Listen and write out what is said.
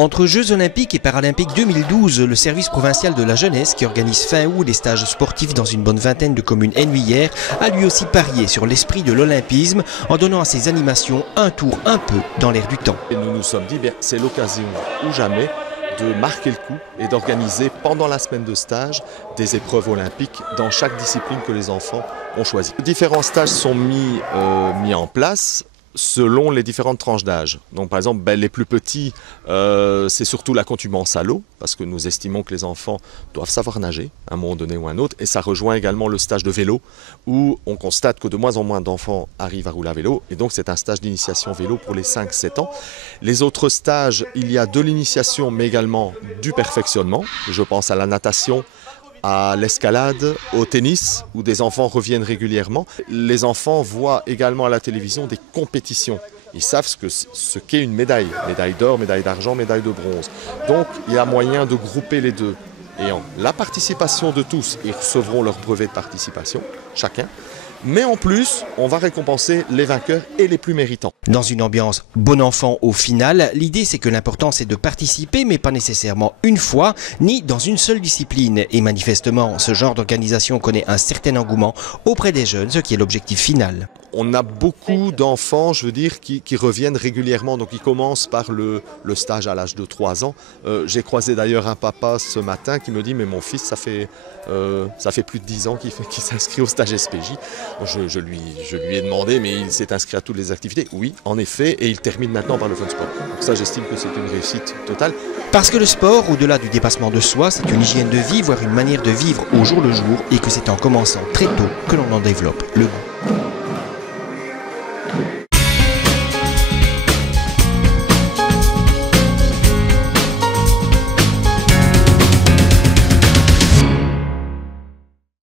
Entre Jeux Olympiques et Paralympiques 2012, le service provincial de la jeunesse, qui organise fin août des stages sportifs dans une bonne vingtaine de communes ennuyères, a lui aussi parié sur l'esprit de l'olympisme en donnant à ses animations un tour un peu dans l'air du temps. Et nous nous sommes dit, c'est l'occasion ou jamais de marquer le coup et d'organiser pendant la semaine de stage des épreuves olympiques dans chaque discipline que les enfants ont choisi. Différents stages sont mis en place selon les différentes tranches d'âge. Donc par exemple, les plus petits, c'est surtout la contumace à l'eau, parce que nous estimons que les enfants doivent savoir nager à un moment donné ou à un autre, et ça rejoint également le stage de vélo, où on constate que de moins en moins d'enfants arrivent à rouler à vélo, et donc c'est un stage d'initiation vélo pour les 5-7 ans. Les autres stages, il y a de l'initiation, mais également du perfectionnement. Je pense à la natation, à l'escalade, au tennis, où des enfants reviennent régulièrement. Les enfants voient également à la télévision des compétitions. Ils savent ce qu'est une médaille. Médaille d'or, médaille d'argent, médaille de bronze. Donc il y a moyen de grouper les deux. Et la participation de tous, ils recevront leur brevet de participation, chacun. Mais en plus, on va récompenser les vainqueurs et les plus méritants. Dans une ambiance bon enfant au final, l'idée c'est que l'important c'est de participer, mais pas nécessairement une fois, ni dans une seule discipline. Et manifestement, ce genre d'organisation connaît un certain engouement auprès des jeunes, ce qui est l'objectif final. On a beaucoup d'enfants, je veux dire, qui reviennent régulièrement. Donc ils commencent par le stage à l'âge de 3 ans. J'ai croisé d'ailleurs un papa ce matin qui me dit « mais mon fils, ça fait plus de 10 ans qu'il s'inscrit au stage SPJ ». Je lui ai demandé, mais il s'est inscrit à toutes les activités. Oui, en effet, et il termine maintenant par le fun sport. Donc ça, j'estime que c'est une réussite totale. Parce que le sport, au-delà du dépassement de soi, c'est une hygiène de vie, voire une manière de vivre au jour le jour, et que c'est en commençant très tôt que l'on en développe le goût.